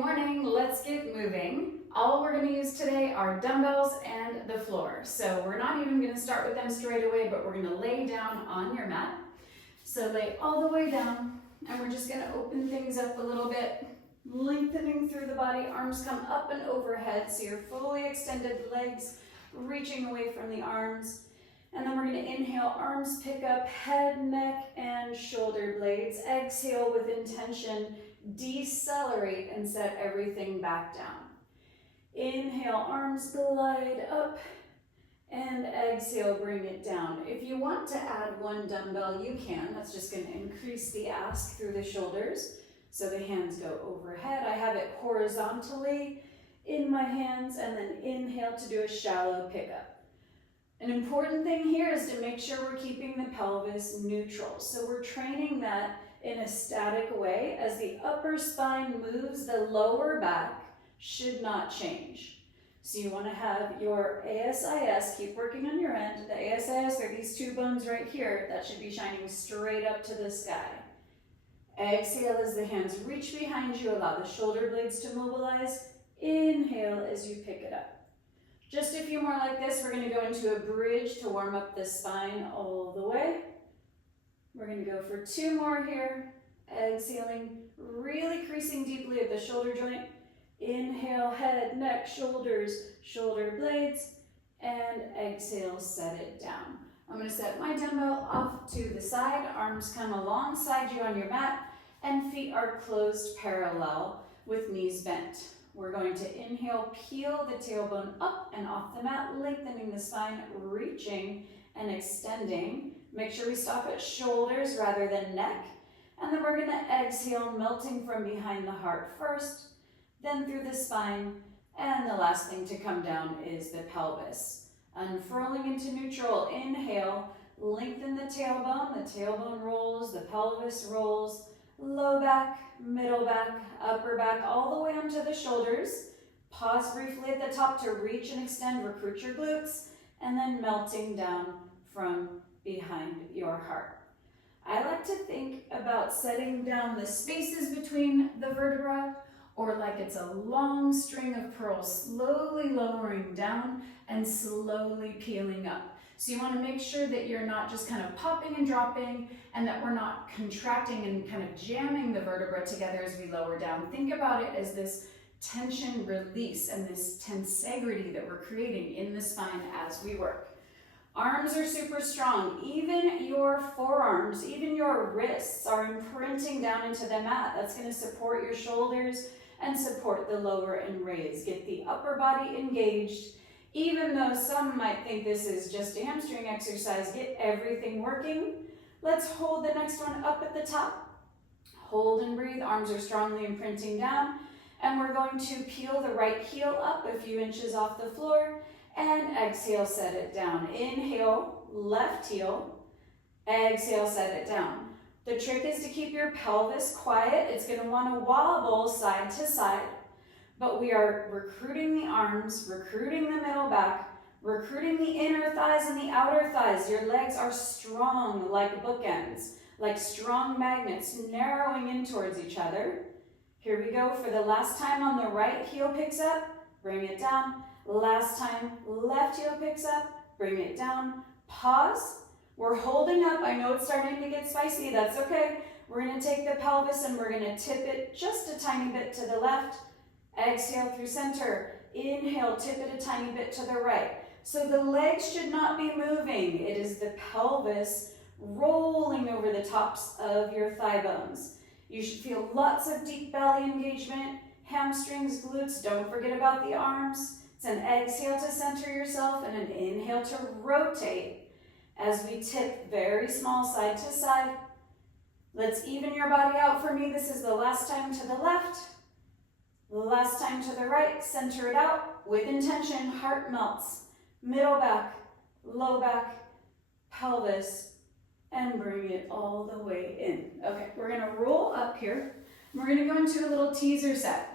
morning, let's get moving. All we're going to use today are dumbbells and the floor. So we're not even going to start with them straight away, but we're going to lay down on your mat. So lay all the way down, and we're just going to open things up a little bit, lengthening through the body. Arms come up and overhead, so your fully extended legs reaching away from the arms. And then we're going to inhale, arms pick up, head, neck, and shoulder blades. Exhale with intention, decelerate and set everything back down. Inhale, arms glide up, and exhale, bring it down. If you want to add one dumbbell, you can. That's just going to increase the ask through the shoulders. So the hands go overhead. I have it horizontally in my hands, and then inhale to do a shallow pickup. An important thing here is to make sure we're keeping the pelvis neutral. So we're training that in a static way. As the upper spine moves, the lower back should not change. So you want to have your ASIS, keep working on your end. The ASIS are these two bones right here that should be shining straight up to the sky. Exhale as the hands reach behind you, allow the shoulder blades to mobilize. Inhale as you pick it up. Just a few more like this. We're going to go into a bridge to warm up the spine all the way. We're going to go for two more here. Exhaling, really creasing deeply at the shoulder joint. Inhale, head, neck, shoulders, shoulder blades, and exhale, set it down. I'm going to set my dumbbell off to the side. Arms come alongside you on your mat, and feet are closed parallel with knees bent. We're going to inhale, peel the tailbone up and off the mat, lengthening the spine, reaching and extending. Make sure we stop at shoulders rather than neck. And then we're going to exhale, melting from behind the heart first, then through the spine, and the last thing to come down is the pelvis. Unfurling into neutral, inhale, lengthen the tailbone rolls, the pelvis rolls, low back, middle back, upper back, all the way onto the shoulders. Pause briefly at the top to reach and extend, recruit your glutes, and then melting down from behind your heart. I like to think about setting down the spaces between the vertebrae, or like it's a long string of pearls, slowly lowering down and slowly peeling up. So you want to make sure that you're not just kind of popping and dropping, and that we're not contracting and kind of jamming the vertebra together as we lower down. Think about it as this tension release and this tensegrity that we're creating in the spine as we work. Arms are super strong. Even your forearms, even your wrists are imprinting down into the mat. That's going to support your shoulders and support the lower and raise. Get the upper body engaged. Even though some might think this is just a hamstring exercise, get everything working. Let's hold the next one up at the top. Hold and breathe. Arms are strongly imprinting down. And we're going to peel the right heel up a few inches off the floor. And exhale, set it down. Inhale, left heel. Exhale, set it down. The trick is to keep your pelvis quiet. It's going to want to wobble side to side. But we are recruiting the arms, recruiting the middle back, recruiting the inner thighs and the outer thighs. Your legs are strong like bookends, like strong magnets, narrowing in towards each other. Here we go for the last time on the right heel picks up, bring it down. Last time, left heel picks up, bring it down. Pause. We're holding up. I know it's starting to get spicy. That's okay. We're going to take the pelvis and we're going to tip it just a tiny bit to the left. Exhale through center. Inhale, tip it a tiny bit to the right. So the legs should not be moving. It is the pelvis rolling over the tops of your thigh bones. You should feel lots of deep belly engagement, hamstrings, glutes. Don't forget about the arms. It's an exhale to center yourself and an inhale to rotate as we tip very small side to side. Let's even your body out. For me, this is the last time to the left. The last time to the right, center it out with intention, heart melts, middle back, low back, pelvis, and bring it all the way in. Okay, we're gonna roll up here. We're gonna go into a little teaser set.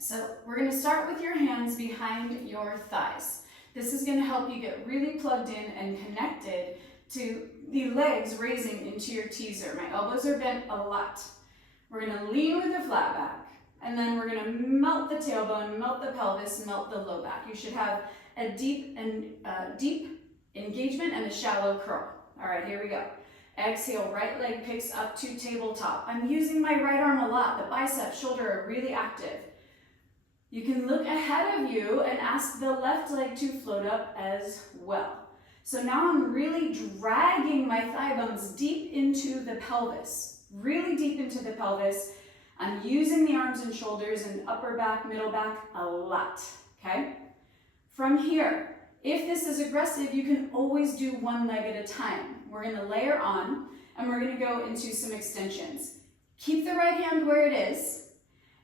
So we're gonna start with your hands behind your thighs. This is gonna help you get really plugged in and connected to the legs raising into your teaser. My elbows are bent a lot. We're gonna lean with a flat back. And then we're gonna melt the tailbone, melt the pelvis, melt the low back. You should have a deep engagement and a shallow curl. All right, here we go. Exhale, right leg picks up to tabletop. I'm using my right arm a lot. The bicep, shoulder are really active. You can look ahead of you and ask the left leg to float up as well. So now I'm really dragging my thigh bones deep into the pelvis, really deep into the pelvis. I'm using the arms and shoulders and upper back, middle back a lot, okay? From here, if this is aggressive, you can always do one leg at a time. We're gonna layer on and we're gonna go into some extensions. Keep the right hand where it is,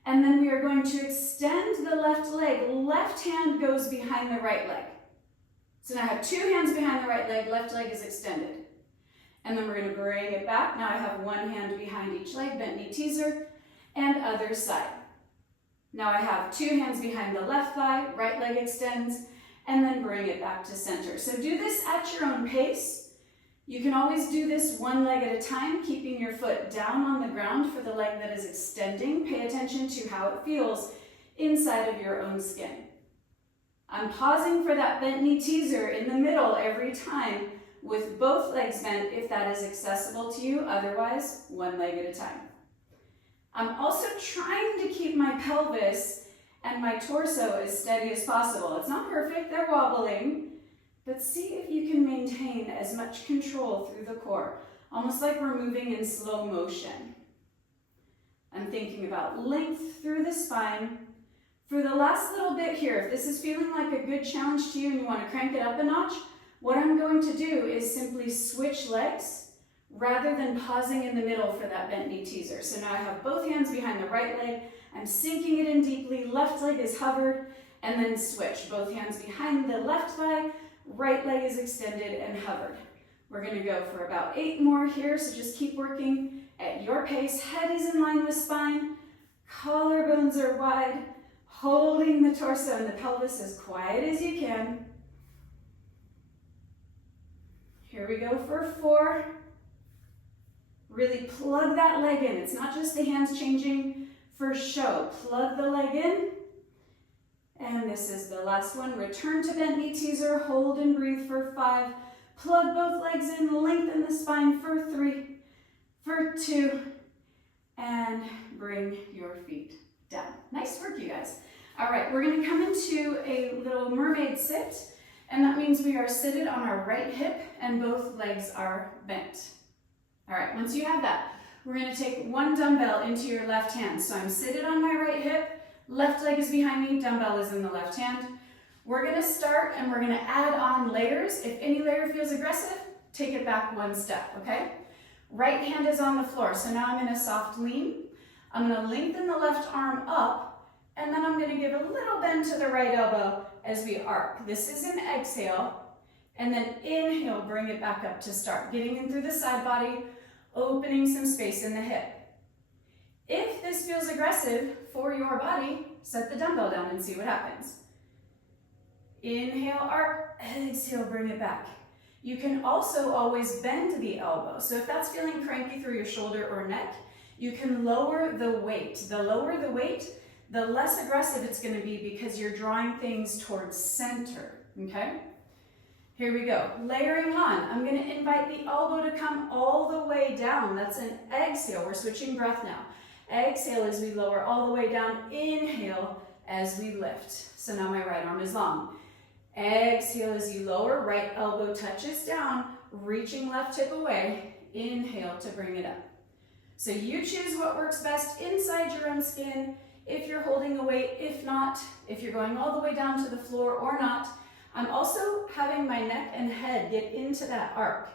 and then we are going to extend the left leg. Left hand goes behind the right leg. So now I have two hands behind the right leg, left leg is extended. And then we're gonna bring it back. Now I have one hand behind each leg, bent knee teaser, and other side. Now I have two hands behind the left thigh, right leg extends, and then bring it back to center. So do this at your own pace. You can always do this one leg at a time, keeping your foot down on the ground for the leg that is extending. Pay attention to how it feels inside of your own skin. I'm pausing for that bent knee teaser in the middle every time with both legs bent if that is accessible to you, otherwise one leg at a time. I'm also trying to keep my pelvis and my torso as steady as possible. It's not perfect, they're wobbling, but see if you can maintain as much control through the core, almost like we're moving in slow motion. I'm thinking about length through the spine. For the last little bit here, if this is feeling like a good challenge to you and you want to crank it up a notch, what I'm going to do is simply switch legs rather than pausing in the middle for that bent knee teaser. So now I have both hands behind the right leg, I'm sinking it in deeply, left leg is hovered, and then switch. Both hands behind the left thigh, right leg is extended and hovered. We're gonna go for about 8 more here, so just keep working at your pace. Head is in line with spine, collarbones are wide, holding the torso and the pelvis as quiet as you can. Here we go for 4. Really plug that leg in. It's not just the hands changing for show. Plug the leg in. And this is the last one. Return to bent knee teaser. Hold and breathe for 5. Plug both legs in. Lengthen the spine for 3, for 2. And bring your feet down. Nice work, you guys. All right, we're going to come into a little mermaid sit. And that means we are seated on our right hip and both legs are bent. All right, once you have that, we're going to take one dumbbell into your left hand. So I'm seated on my right hip, left leg is behind me, dumbbell is in the left hand. We're going to start and we're going to add on layers. If any layer feels aggressive, take it back one step, okay? Right hand is on the floor, so now I'm in a soft lean. I'm going to lengthen the left arm up, and then I'm going to give a little bend to the right elbow as we arc. This is an exhale, and then inhale, bring it back up to start. Getting in through the side body, opening some space in the hip. If this feels aggressive for your body, set the dumbbell down and see what happens. Inhale, arc, exhale, bring it back. You can also always bend the elbow. So if that's feeling cranky through your shoulder or neck, you can lower the weight. The lower the weight, the less aggressive it's going to be because you're drawing things towards center, okay? Here we go. Layering on. I'm going to invite the elbow to come all the way down. That's an exhale. We're switching breath now. Exhale as we lower all the way down. Inhale as we lift. So now my right arm is long. Exhale as you lower. Right elbow touches down, reaching left hip away. Inhale to bring it up. So you choose what works best inside your own skin. If you're holding the weight, if not, if you're going all the way down to the floor or not. I'm also having my neck and head get into that arc.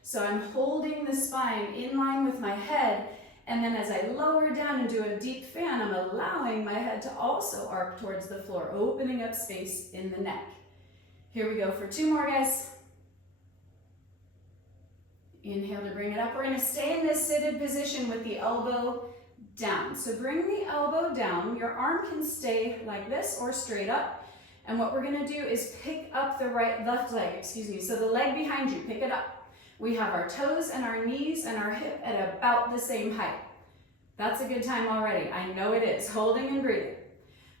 So I'm holding the spine in line with my head, and then as I lower down and do a deep fan, I'm allowing my head to also arc towards the floor, opening up space in the neck. Here we go for 2 more, guys. Inhale to bring it up. We're going to stay in this seated position with the elbow down. So bring the elbow down. Your arm can stay like this or straight up. And what we're going to do is pick up the left leg, so the leg behind you, pick it up. We have our toes and our knees and our hip at about the same height. That's a good time already. I know it is. Holding and breathing.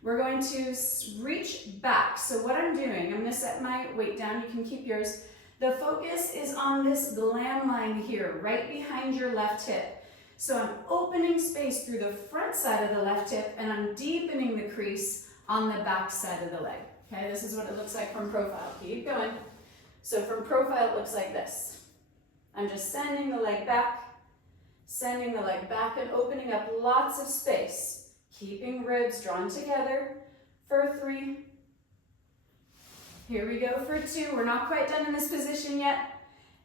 We're going to reach back. So what I'm doing, I'm going to set my weight down. You can keep yours. The focus is on this glam line here, right behind your left hip. So I'm opening space through the front side of the left hip, and I'm deepening the crease on the back side of the leg. Okay, this is what it looks like from profile. Keep going. So from profile, it looks like this. I'm just sending the leg back, and opening up lots of space, keeping ribs drawn together for 3. Here we go for 2. We're not quite done in this position yet.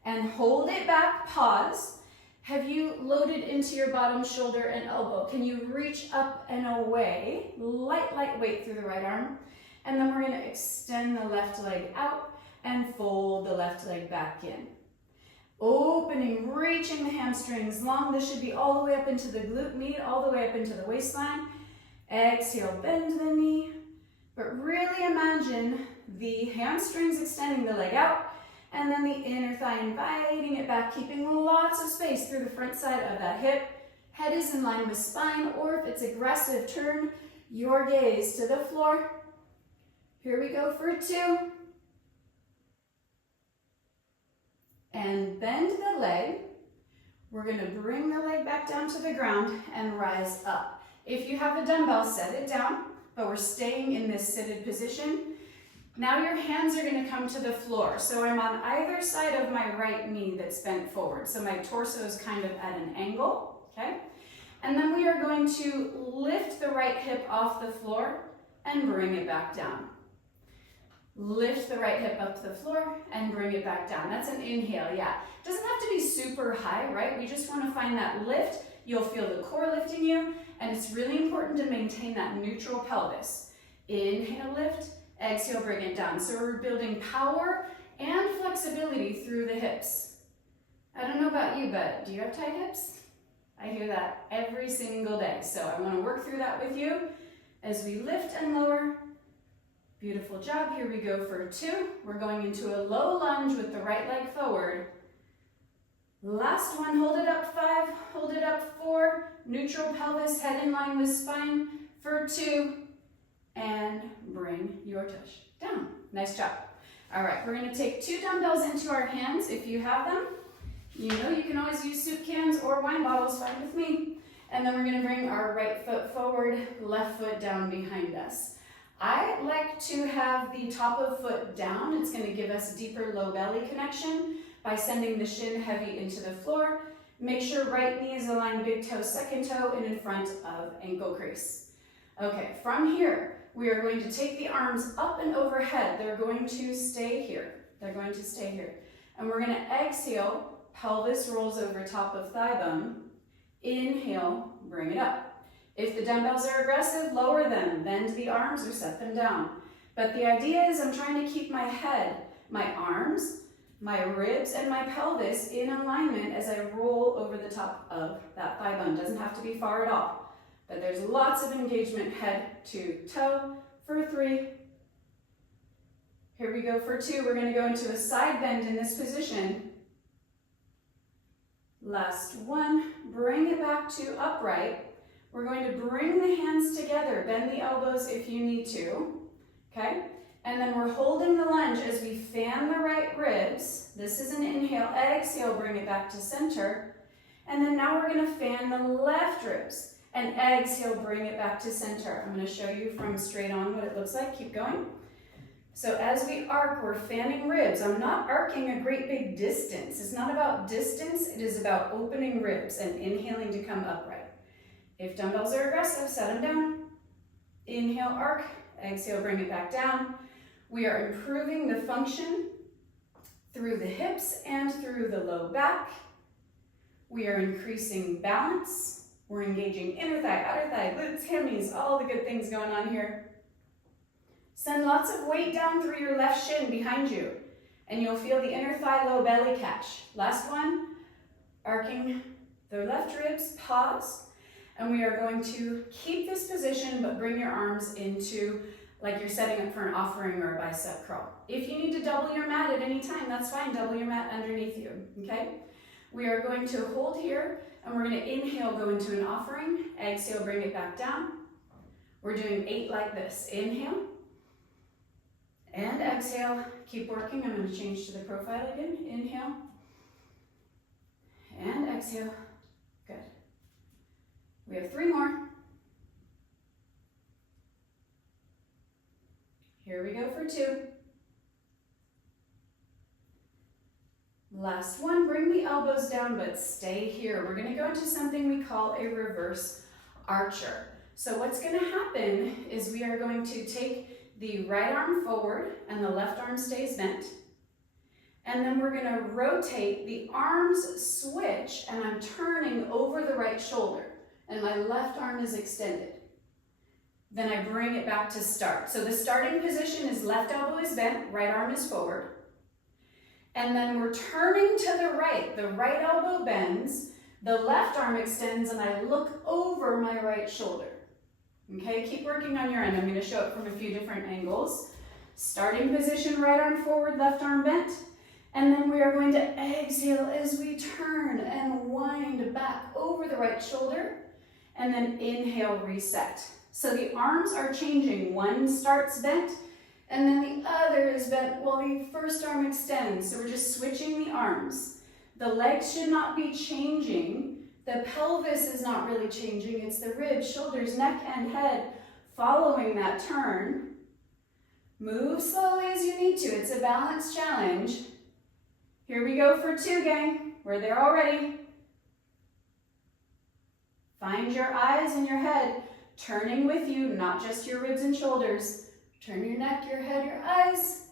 And hold it back, pause. Have you loaded into your bottom shoulder and elbow? Can you reach up and away? Light weight through the right arm. And then we're going to extend the left leg out and fold the left leg back in. Opening, reaching the hamstrings long. This should be all the way up into the glute med, all the way up into the waistline. Exhale, bend the knee. But really imagine the hamstrings extending the leg out, and then the inner thigh inviting it back, keeping lots of space through the front side of that hip. Head is in line with spine, or if it's aggressive, turn your gaze to the floor. Here we go for 2. And bend the leg. We're going to bring the leg back down to the ground and rise up. If you have a dumbbell, set it down, but we're staying in this seated position. Now your hands are going to come to the floor. So I'm on either side of my right knee that's bent forward. So my torso is kind of at an angle, okay? And then we are going to lift the right hip off the floor and bring it back down. Lift the right hip up to the floor and bring it back down. That's an inhale, yeah. It doesn't have to be super high, right? We just want to find that lift. You'll feel the core lifting you, and it's really important to maintain that neutral pelvis. Inhale, lift. Exhale, bring it down. So we're building power and flexibility through the hips. I don't know about you, but do you have tight hips? I hear that every single day. So I want to work through that with you as we lift and lower. Beautiful job. Here we go for 2. We're going into a low lunge with the right leg forward. Last one, hold it up 5, hold it up 4. Neutral pelvis, head in line with spine for 2. And bring your tush down. Nice job. All right, we're going to take 2 dumbbells into our hands if you have them. You know you can always use soup cans or wine bottles, fine with me. And then we're going to bring our right foot forward, left foot down behind us. I like to have the top of foot down. It's going to give us deeper low belly connection by sending the shin heavy into the floor. Make sure right knee is aligned, big toe, second toe, and in front of ankle crease. Okay, from here, we are going to take the arms up and overhead. They're going to stay here. They're going to stay here. And we're going to exhale, pelvis rolls over top of thigh bone. Inhale, bring it up. If the dumbbells are aggressive, lower them, bend the arms or set them down. But the idea is I'm trying to keep my head, my arms, my ribs, and my pelvis in alignment as I roll over the top of that thigh bone. Doesn't have to be far at all, but there's lots of engagement head to toe for 3. Here we go for 2. We're going to go into a side bend in this position. Last one, bring it back to upright. We're going to bring the hands together, bend the elbows if you need to, okay? And then we're holding the lunge as we fan the right ribs. This is an inhale, exhale, bring it back to center. And then now we're gonna fan the left ribs and exhale, bring it back to center. I'm gonna show you from straight on what it looks like, keep going. So as we arc, we're fanning ribs. I'm not arcing a great big distance. It's not about distance, it is about opening ribs and inhaling to come upright. If dumbbells are aggressive, set them down. Inhale, arc, exhale, bring it back down. We are improving the function through the hips and through the low back. We are increasing balance. We're engaging inner thigh, outer thigh, glutes, hammies, all the good things going on here. Send lots of weight down through your left shin behind you, and you'll feel the inner thigh, low belly catch. Last one, arcing the left ribs, pause. And we are going to keep this position, but bring your arms into like you're setting up for an offering or a bicep curl. If you need to double your mat at any time, that's fine. Double your mat underneath you, okay? We are going to hold here, And we're going to inhale, go into an offering. Exhale, bring it back down. We're doing 8 like this. Inhale and exhale. Keep working. I'm going to change to the profile again. Inhale and exhale. Good. We have 3 more. Here we go for 2. Last one, bring the elbows down, but stay here. We're gonna go into something we call a reverse archer. So what's gonna happen is we are going to take the right arm forward and the left arm stays bent. And then we're gonna rotate, the arms switch, and I'm turning over the right shoulder, and my left arm is extended. Then I bring it back to start. So the starting position is left elbow is bent, right arm is forward. And then we're turning to the right elbow bends, the left arm extends, and I look over my right shoulder. Okay, keep working on your end. I'm gonna show it from a few different angles. Starting position, right arm forward, left arm bent. And then we are going to exhale as we turn and wind back over the right shoulder. And then inhale, reset. So the arms are changing. One starts bent, and then the other is bent while the first arm extends. So we're just switching the arms. The legs should not be changing. The pelvis is not really changing. It's the ribs, shoulders, neck, and head following that turn. Move slowly as you need to. It's a balance challenge. Here we go for 2, gang. We're there already. Find your eyes and your head turning with you, not just your ribs and shoulders. Turn your neck, your head, your eyes,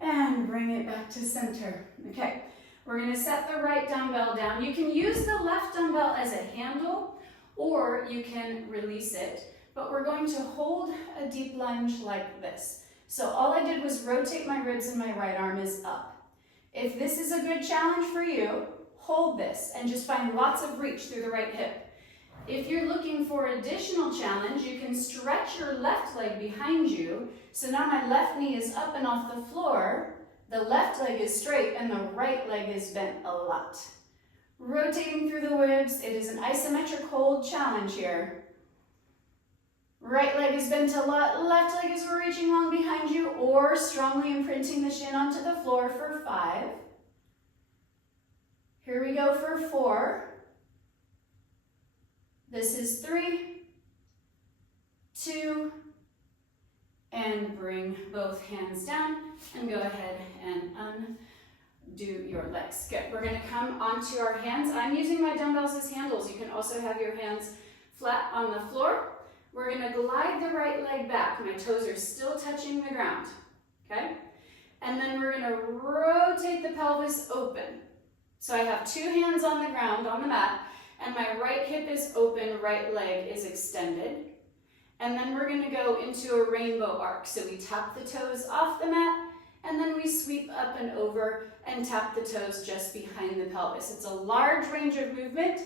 and bring it back to center. Okay, we're gonna set the right dumbbell down. You can use the left dumbbell as a handle, or you can release it, but we're going to hold a deep lunge like this. So all I did was rotate my ribs and my right arm is up. If this is a good challenge for you, hold this and just find lots of reach through the right hip. If you're looking for additional challenge, you can stretch your left leg behind you. So now my left knee is up and off the floor, the left leg is straight, and the right leg is bent a lot. Rotating through the ribs, it is an isometric hold challenge here. Right leg is bent a lot, left leg is reaching long behind you or strongly imprinting the shin onto the floor for 5. Here we go for 4. This is 3, 2, and bring both hands down and go ahead and undo your legs. Good, we're gonna come onto our hands. I'm using my dumbbells as handles. You can also have your hands flat on the floor. We're gonna glide the right leg back. My toes are still touching the ground, okay? And then we're gonna rotate the pelvis open. So I have 2 hands on the ground, on the mat, and my right hip is open, right leg is extended. And then we're gonna go into a rainbow arc. So we tap the toes off the mat, and then we sweep up and over and tap the toes just behind the pelvis. It's a large range of movement.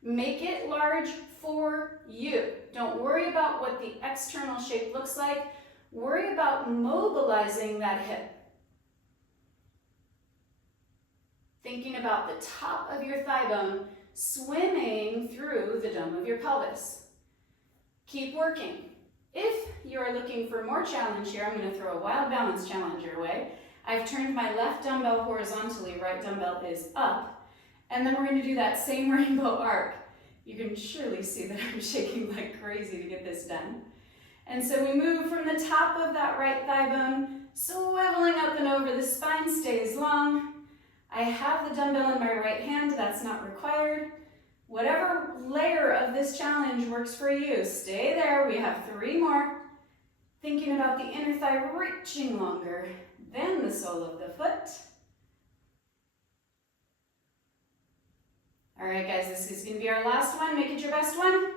Make it large for you. Don't worry about what the external shape looks like. Worry about mobilizing that hip. Thinking about the top of your thigh bone swimming through the dome of your pelvis. Keep working. If you are looking for more challenge here, I'm going to throw a wild balance challenge your way. I've turned my left dumbbell horizontally, right dumbbell is up, and then we're going to do that same rainbow arc. You can surely see that I'm shaking like crazy to get this done. And so we move from the top of that right thigh bone, swiveling up and over, the spine stays long. I have the dumbbell in my right hand, that's not required. Whatever layer of this challenge works for you, stay there. We have 3 more. Thinking about the inner thigh reaching longer than the sole of the foot. All right, guys, this is gonna be our last one. Make it your best one.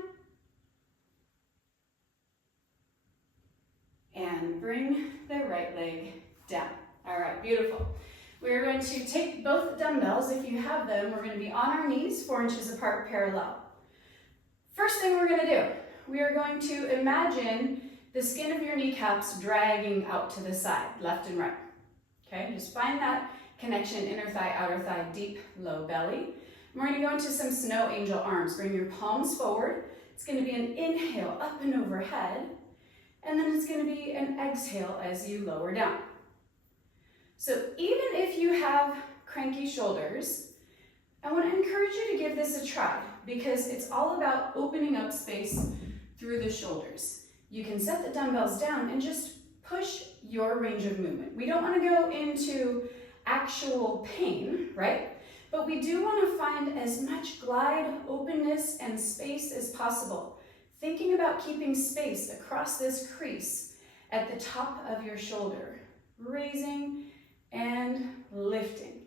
And bring the right leg down. All right, beautiful. We're going to take both dumbbells, if you have them, we're going to be on our knees, 4 inches apart, parallel. First thing we're going to do, we are going to imagine the skin of your kneecaps dragging out to the side, left and right. Okay, just find that connection, inner thigh, outer thigh, deep, low belly. We're going to go into some snow angel arms. Bring your palms forward. It's going to be an inhale up and overhead, and then it's going to be an exhale as you lower down. So even if you have cranky shoulders, I want to encourage you to give this a try because it's all about opening up space through the shoulders. You can set the dumbbells down and just push your range of movement. We don't want to go into actual pain, right? But we do want to find as much glide, openness, and space as possible. Thinking about keeping space across this crease at the top of your shoulder. Raising and lifting.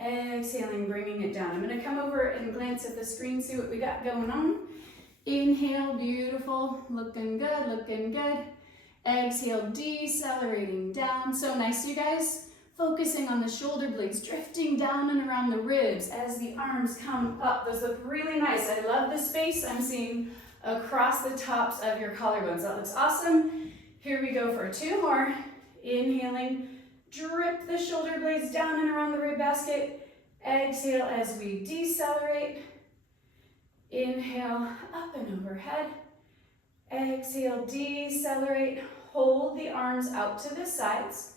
Exhaling, bringing it down. I'm going to come over and glance at the screen, see what we got going on. Inhale, beautiful, looking good, looking good. Exhale, decelerating down. So nice, you guys. Focusing on the shoulder blades, drifting down and around the ribs as the arms come up. Those look really nice. I love the space I'm seeing across the tops of your collarbones. That looks awesome. Here we go for 2 more. Inhaling, drip the shoulder blades down and around the rib basket. Exhale as we decelerate. Inhale, up and overhead. Exhale, decelerate. Hold the arms out to the sides.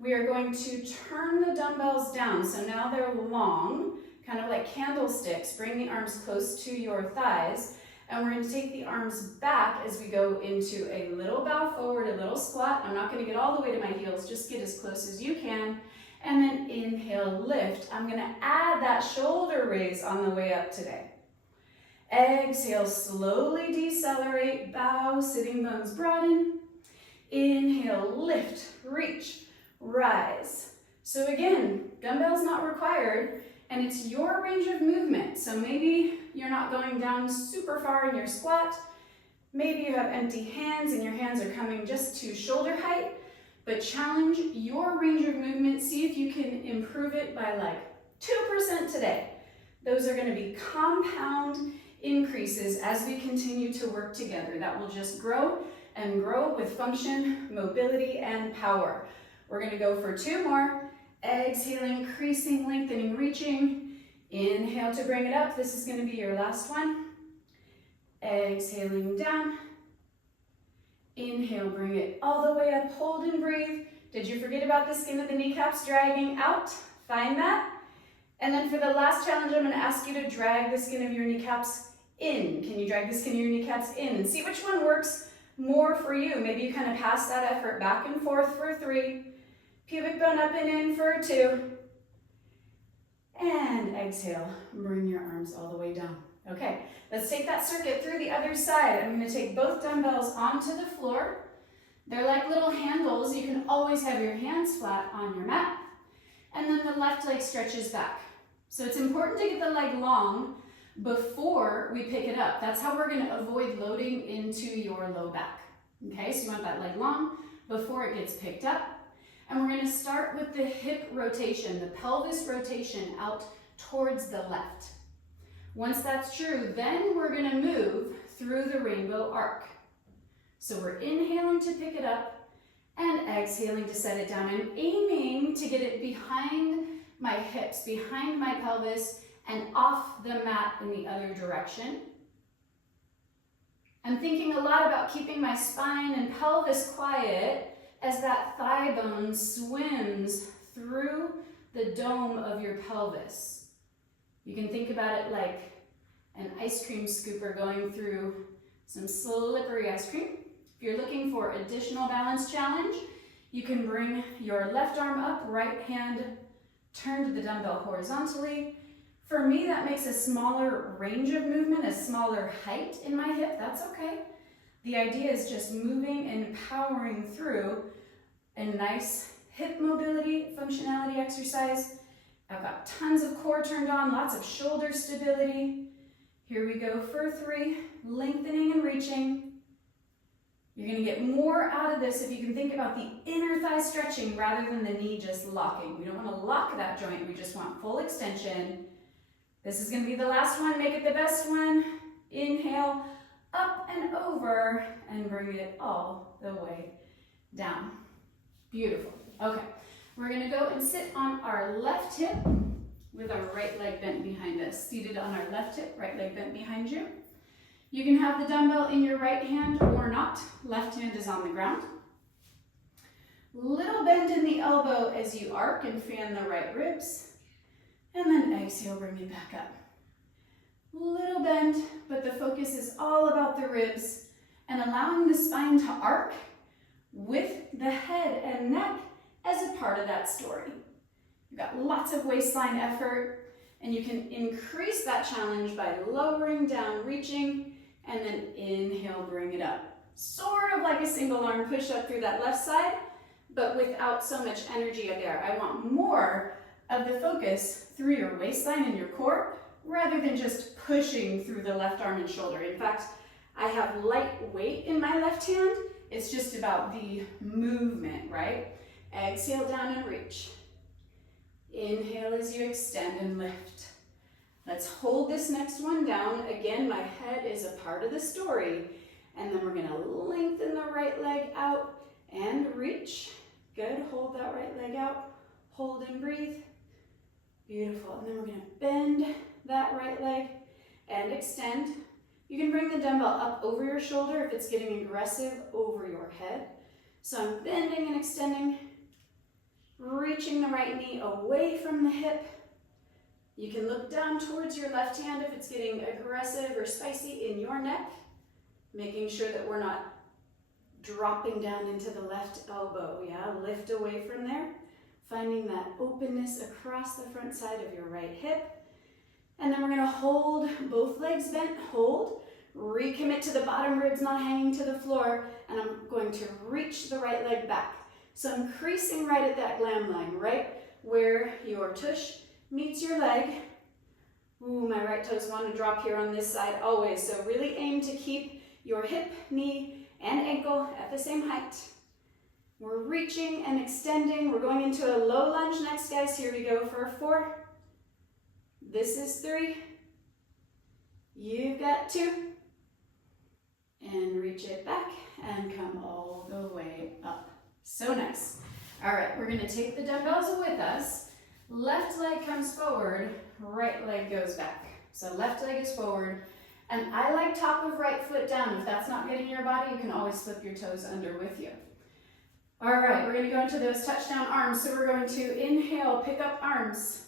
We are going to turn the dumbbells down. So now they're long, kind of like candlesticks. Bring the arms close to your thighs. And we're going to take the arms back as we go into a little bow forward, a little squat. I'm not going to get all the way to my heels. Just get as close as you can. And then inhale, lift. I'm going to add that shoulder raise on the way up today. Exhale, slowly decelerate. Bow, sitting bones broaden. Inhale, lift, reach. Rise. So again, dumbbells not required, and it's your range of movement. So maybe you're not going down super far in your squat. Maybe you have empty hands and your hands are coming just to shoulder height, but challenge your range of movement. See if you can improve it by like 2% today. Those are going to be compound increases as we continue to work together. That will just grow and grow with function, mobility, and power. We're going to go for 2 more. Exhaling, increasing, lengthening, reaching. Inhale to bring it up. This is going to be your last one. Exhaling down. Inhale, bring it all the way up. Hold and breathe. Did you forget about the skin of the kneecaps dragging out? Find that. And then for the last challenge, I'm going to ask you to drag the skin of your kneecaps in. Can you drag the skin of your kneecaps in? And see which one works more for you. Maybe you kind of pass that effort back and forth for 3. Pubic bone up and in for 2. And exhale, bring your arms all the way down. Okay, let's take that circuit through the other side. I'm going to take both dumbbells onto the floor. They're like little handles. You can always have your hands flat on your mat. And then the left leg stretches back. So it's important to get the leg long before we pick it up. That's how we're going to avoid loading into your low back. Okay, so you want that leg long before it gets picked up. And we're going to start with the hip rotation, the pelvis rotation out towards the left. Once that's true, then we're going to move through the rainbow arc. So we're inhaling to pick it up and exhaling to set it down. I'm aiming to get it behind my hips, behind my pelvis, and off the mat in the other direction. I'm thinking a lot about keeping my spine and pelvis quiet as that thigh bone swims through the dome of your pelvis. You can think about it like an ice cream scooper going through some slippery ice cream. If you're looking for additional balance challenge, you can bring your left arm up, right hand turned the dumbbell horizontally. For me, that makes a smaller range of movement, a smaller height in my hip. That's okay. The idea is just moving and powering through a nice hip mobility, functionality exercise. I've got tons of core turned on, lots of shoulder stability. Here we go for 3, lengthening and reaching. You're going to get more out of this if you can think about the inner thigh stretching rather than the knee just locking. We don't want to lock that joint, we just want full extension. This is going to be the last one, make it the best one. Inhale, up and over, and bring it all the way down. Beautiful. Okay, we're going to go and sit on our left hip. with our right leg bent behind us. Seated on our left hip, right leg bent behind you. You can have the dumbbell in your right hand or not. Left hand is on the ground. Little bend in the elbow as you arc and fan the right ribs. And then exhale, bring it back up. Little bend, but the focus is all about the ribs and allowing the spine to arc with the head and neck as a part of that story. You've got lots of waistline effort, and you can increase that challenge by lowering down, reaching, and then inhale, bring it up. Sort of like a single arm push-up through that left side, but without so much energy there. I want more of the focus through your waistline and your core, rather than just pushing through the left arm and shoulder. In fact, I have light weight in my left hand. It's just about the movement, right? Exhale down and reach. Inhale as you extend and lift. Let's hold this next one down. Again, my head is a part of the story. And then we're gonna lengthen the right leg out and reach. Good, hold that right leg out. Hold and breathe. Beautiful, and then we're gonna bend that right leg and extend. You can bring the dumbbell up over your shoulder if it's getting aggressive over your head. So I'm bending and extending, reaching the right knee away from the hip. You can look down towards your left hand if it's getting aggressive or spicy in your neck, making sure that we're not dropping down into the left elbow. Yeah, lift away from there, finding that openness across the front side of your right hip. And then we're gonna hold both legs bent, hold, recommit to the bottom ribs not hanging to the floor, and I'm going to reach the right leg back. So I'm creasing right at that glam line, right where your tush meets your leg. Ooh, my right toes want to drop here on this side always. So really aim to keep your hip, knee, and ankle at the same height. We're reaching and extending. We're going into a low lunge next, guys. Here we go for 4. This is 3. You've got 2. And reach it back and come all the way up. So nice. All right, we're gonna take the dumbbells with us. Left leg comes forward, right leg goes back. So left leg is forward, and I like top of right foot down. If that's not getting your body, you can always flip your toes under with you. All right, we're gonna go into those touchdown arms. So we're going to inhale, pick up arms,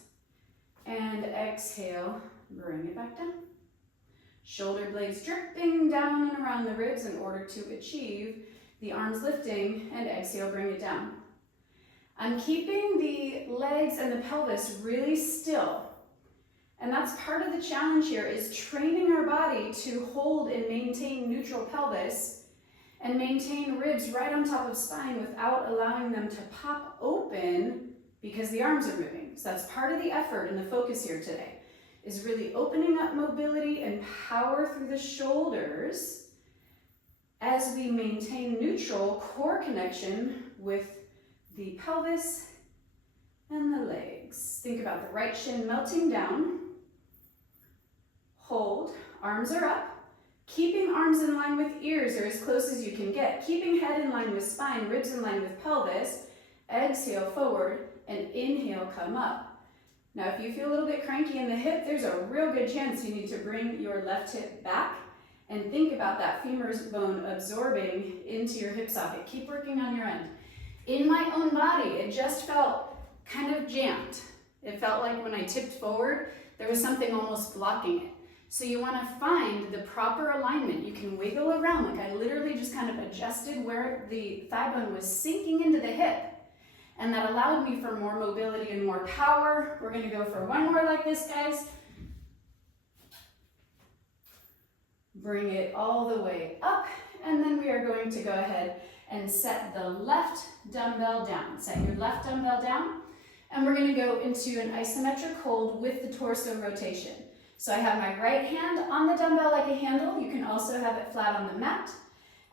and exhale, bring it back down. Shoulder blades dripping down and around the ribs in order to achieve the arms lifting, and exhale, bring it down. I'm keeping the legs and the pelvis really still. And that's part of the challenge here, is training our body to hold and maintain neutral pelvis and maintain ribs right on top of spine without allowing them to pop open because the arms are moving. So that's part of the effort and the focus here today, is really opening up mobility and power through the shoulders as we maintain neutral core connection with the pelvis and the legs. Think about the right shin melting down. Hold, arms are up. Keeping arms in line with ears or as close as you can get. Keeping head in line with spine, ribs in line with pelvis. Exhale forward and inhale, come up. Now if you feel a little bit cranky in the hip, there's a real good chance you need to bring your left hip back and think about that femur bone absorbing into your hip socket. Keep working on your end. In my own body, it just felt kind of jammed. It felt like when I tipped forward, there was something almost blocking it. So you want to find the proper alignment. You can wiggle around, like I literally just kind of adjusted where the thigh bone was sinking into the hip. And that allowed me for more mobility and more power. We're going to go for one more like this, guys. Bring it all the way up, and then we are going to go ahead and set the left dumbbell down. Set your left dumbbell down, and we're going to go into an isometric hold with the torso rotation. So I have my right hand on the dumbbell like a handle. You can also have it flat on the mat.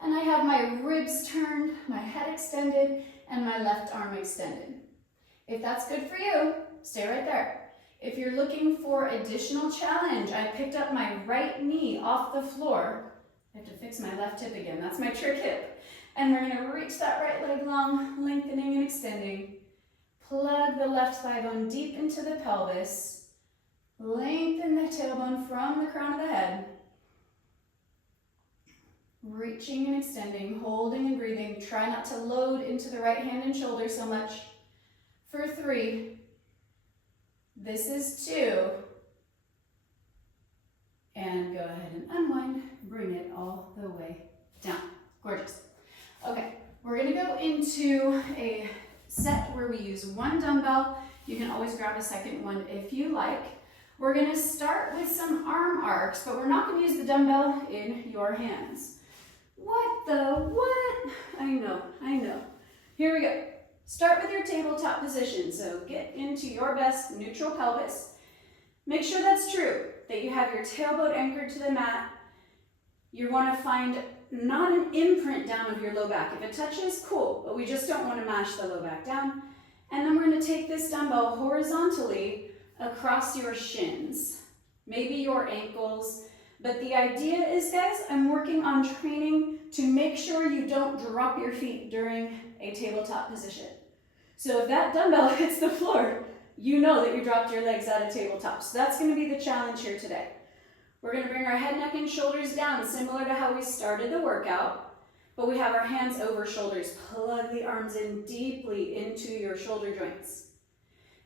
And I have my ribs turned, my head extended, and my left arm extended. If that's good for you, stay right there. If you're looking for additional challenge, I picked up my right knee off the floor. I have to fix my left hip again. That's my trick hip. And we're going to reach that right leg long, lengthening and extending. Plug the left thigh bone deep into the pelvis. Lengthen the tailbone from the crown of the head. Reaching and extending, holding and breathing. Try not to load into the right hand and shoulder so much. For 3. This is 2. And go ahead and unwind. Bring it all the way down. Gorgeous. Okay, we're gonna go into a set where we use 1 dumbbell. You can always grab a second one if you like. We're gonna start with some arm arcs, but we're not gonna use the dumbbell in your hands. What? I know. Here we go. Start with your tabletop position. So get into your best neutral pelvis. Make sure that's true, that you have your tailbone anchored to the mat. You want to find not an imprint down of your low back. If it touches, cool, but we just don't want to mash the low back down. And then we're going to take this dumbbell horizontally across your shins, maybe your ankles. But the idea is, guys, I'm working on training to make sure you don't drop your feet during a tabletop position. So if that dumbbell hits the floor, you know that you dropped your legs out of tabletop. So that's going to be the challenge here today. We're going to bring our head, neck, and shoulders down, similar to how we started the workout, but we have our hands over shoulders. Plug the arms in deeply into your shoulder joints.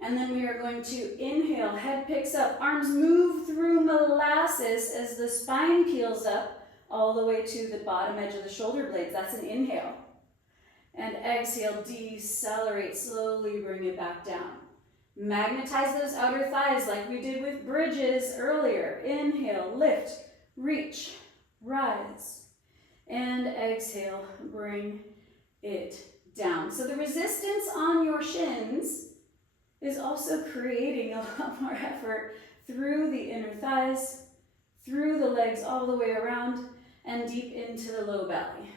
And then we are going to inhale, head picks up, arms move through molasses as the spine peels up all the way to the bottom edge of the shoulder blades. That's an inhale. And exhale, decelerate, slowly bring it back down. Magnetize those outer thighs like we did with bridges earlier. Inhale, lift, reach, rise. And exhale, bring it down. So the resistance on your shins is also creating a lot more effort through the inner thighs, through the legs all the way around, and deep into the low belly.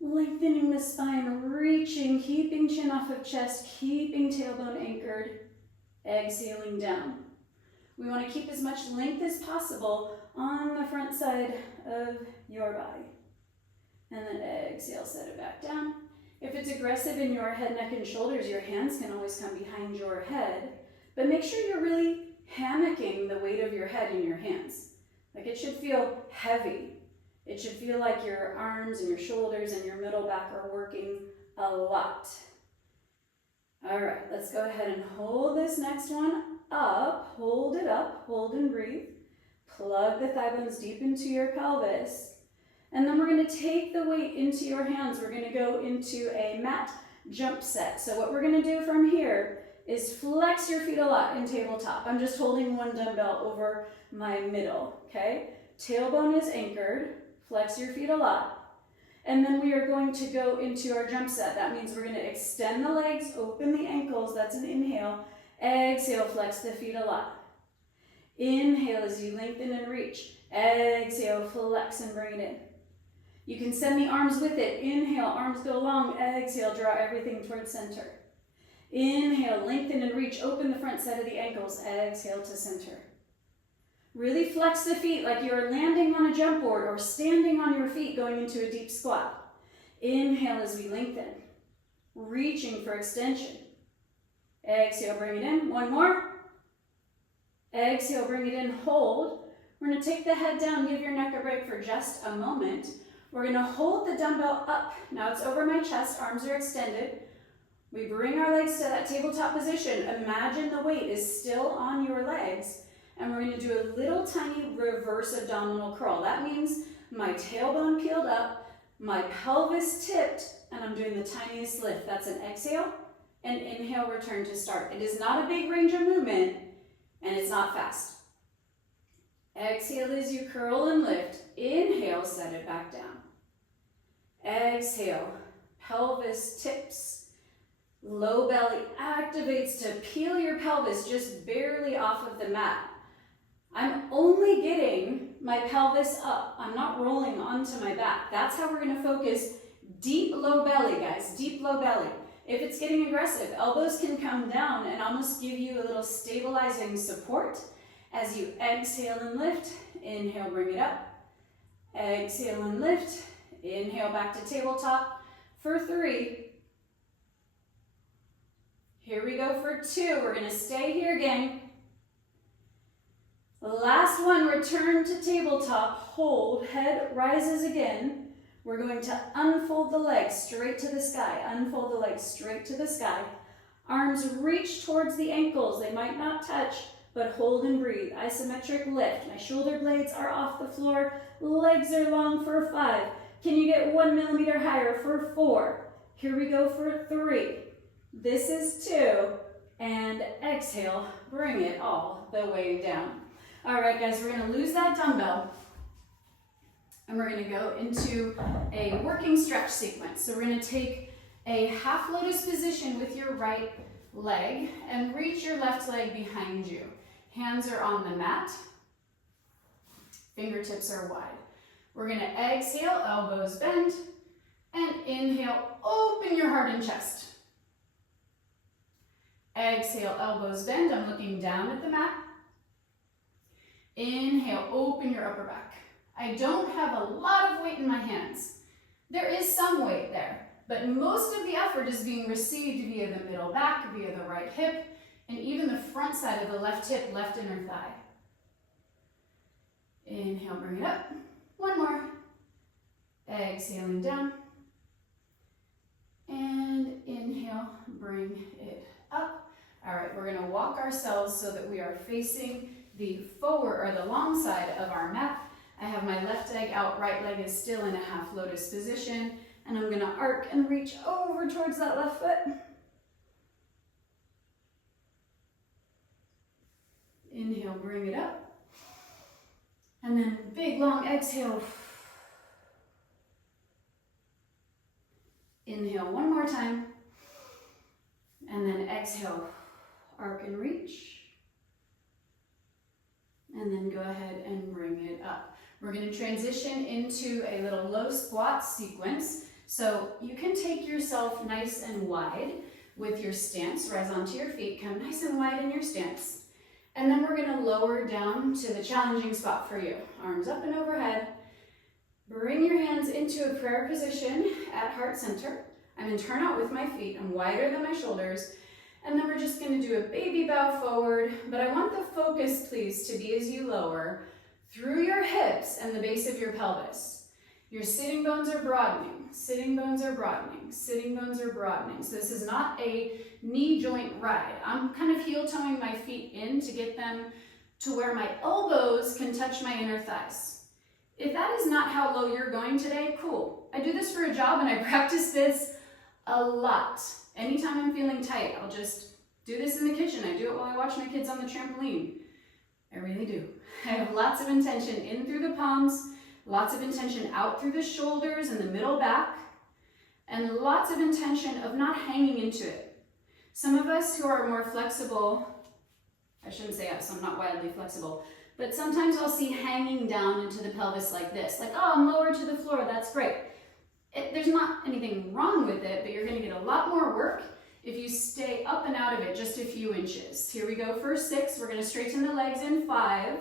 Lengthening the spine, reaching, keeping chin off of chest, keeping tailbone anchored, exhaling down. We want to keep as much length as possible on the front side of your body. And then exhale, set it back down. If it's aggressive in your head, neck, and shoulders, your hands can always come behind your head, but make sure you're really hammocking the weight of your head in your hands. Like it should feel heavy. It should feel like your arms and your shoulders and your middle back are working a lot. All right, let's go ahead and hold this next one up. Hold it up, hold and breathe. Plug the thigh bones deep into your pelvis. And then we're going to take the weight into your hands. We're going to go into a mat jump set. So what we're going to do from here is flex your feet a lot in tabletop. I'm just holding 1 dumbbell over my middle, okay? Tailbone is anchored. Flex your feet a lot. And then we are going to go into our jump set. That means we're going to extend the legs, open the ankles. That's an inhale. Exhale, flex the feet a lot. Inhale as you lengthen and reach. Exhale, flex and bring it in. You can send the arms with it. Inhale, arms go long. Exhale, draw everything towards center. Inhale, lengthen and reach. Open the front side of the ankles. Exhale to center. Really flex the feet like you're landing on a jump board or standing on your feet going into a deep squat. Inhale as we lengthen. Reaching for extension. Exhale, bring it in. 1 more. Exhale, bring it in. Hold. We're going to take the head down. Give your neck a break for just a moment. We're going to hold the dumbbell up. Now it's over my chest, arms are extended. We bring our legs to that tabletop position. Imagine the weight is still on your legs. And we're going to do a little tiny reverse abdominal curl. That means my tailbone peeled up, my pelvis tipped, and I'm doing the tiniest lift. That's an exhale and inhale, return to start. It is not a big range of movement, and it's not fast. Exhale as you curl and lift. Inhale, set it back down. Exhale, pelvis tips. Low belly activates to peel your pelvis just barely off of the mat. I'm only getting my pelvis up. I'm not rolling onto my back. That's how we're going to focus. Deep low belly, guys. Deep low belly. If it's getting aggressive, elbows can come down and almost give you a little stabilizing support as you exhale and lift. Inhale, bring it up. Exhale and lift. Inhale back to tabletop for 3. Here we go for 2. We're gonna stay here, gang. Last one, return to tabletop, hold, head rises again. We're going to unfold the legs straight to the sky, unfold the legs straight to the sky. Arms reach towards the ankles, they might not touch, but hold and breathe. Isometric lift, my shoulder blades are off the floor, legs are long for 5. Can you get 1 millimeter higher for 4? Here we go for 3. This is 2, and exhale, bring it all the way down. All right, guys, we're gonna lose that dumbbell, and we're gonna go into a working stretch sequence. So we're gonna take a half lotus position with your right leg and reach your left leg behind you. Hands are on the mat, fingertips are wide. We're gonna exhale, elbows bend, and inhale, open your heart and chest. Exhale, elbows bend, I'm looking down at the mat. Inhale, open your upper back. I don't have a lot of weight in my hands. There is some weight there, but most of the effort is being received via the middle back, via the right hip, and even the front side of the left hip, left inner thigh. Inhale, bring it up. 1 more. Exhaling down. And inhale, bring it up. All right, we're gonna walk ourselves so that we are facing the forward or the long side of our mat. I have my left leg out, right leg is still in a half lotus position, and I'm gonna arc and reach over towards that left foot. Inhale, bring it up. And then big long exhale. Inhale 1 more time. And then exhale, arc and reach. And then go ahead and bring it up. We're going to transition into a little low squat sequence. So you can take yourself nice and wide with your stance. Rise onto your feet, come nice and wide in your stance. And then we're going to lower down to the challenging spot for you. Arms up and overhead. Bring your hands into a prayer position at heart center. I'm going to turn out with my feet. I'm wider than my shoulders. And then we're just going to do a baby bow forward, but I want the focus, please, to be as you lower through your hips and the base of your pelvis. Your sitting bones are broadening, sitting bones are broadening, sitting bones are broadening. So this is not a knee joint ride. I'm kind of heel-toeing my feet in to get them to where my elbows can touch my inner thighs. If that is not how low you're going today, cool. I do this for a job and I practice this a lot. Anytime I'm feeling tight, I'll just do this in the kitchen. I do it while I watch my kids on the trampoline. I really do. I have lots of intention in through the palms, lots of intention out through the shoulders and the middle back, and lots of intention of not hanging into it. Some of us who are more flexible, I shouldn't say us, I'm not wildly flexible, but sometimes I'll see hanging down into the pelvis like this, like, oh, I'm lower to the floor, that's great. There's not anything wrong with it, but you're going to get a lot more work if you stay up and out of it just a few inches. Here we go for 6. We're going to straighten the legs in 5.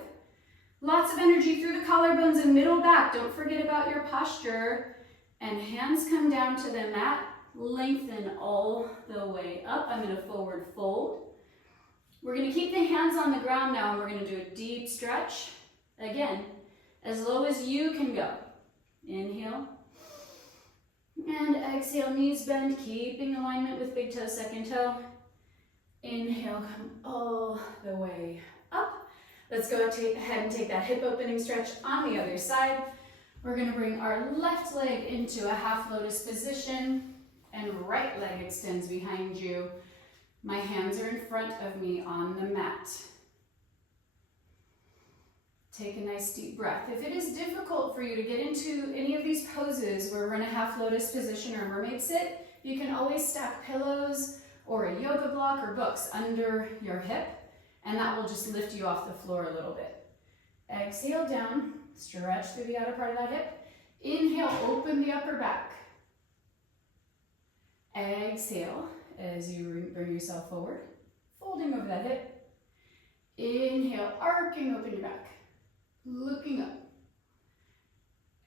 Lots of energy through the collarbones and middle back. Don't forget about your posture. And hands come down to the mat. Lengthen all the way up. I'm going to forward fold. We're going to keep the hands on the ground now, and we're going to do a deep stretch. Again, as low as you can go. Inhale. And exhale, knees bend, keeping alignment with big toe, second toe. Inhale, come all the way up. Let's go ahead and take that hip opening stretch on the other side. We're going to bring our left leg into a half lotus position, and right leg extends behind you. My hands are in front of me on the mat. Take a nice deep breath. If it is difficult for you to get into any of these poses where we're in a half lotus position or mermaid sit, you can always stack pillows or a yoga block or books under your hip, and that will just lift you off the floor a little bit. Exhale down, stretch through the outer part of that hip. Inhale, open the upper back. Exhale as you bring yourself forward, folding over that hip. Inhale, arcing open your back. Looking up.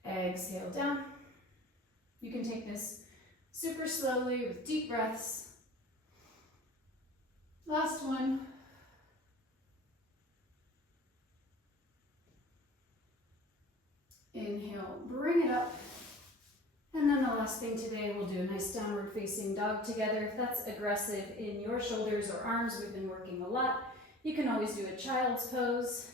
Exhale down. You can take this super slowly with deep breaths. Last one. Inhale, bring it up. And then the last thing today, we'll do a nice downward facing dog together. If that's aggressive in your shoulders or arms, we've been working a lot. You can always do a child's pose.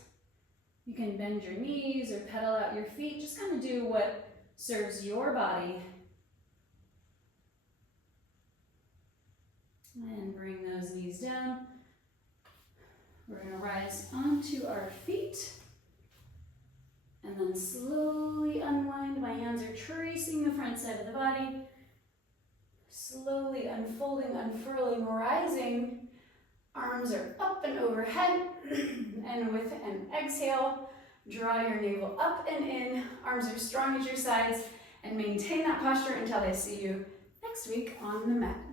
You can bend your knees or pedal out your feet. Just kind of do what serves your body. And bring those knees down. We're going to rise onto our feet. And then slowly unwind. My hands are tracing the front side of the body. Slowly unfolding, unfurling, rising. Arms are up and overhead. And with an exhale, draw your navel up and in. Arms are strong at your sides. And maintain that posture until I see you next week on the mat.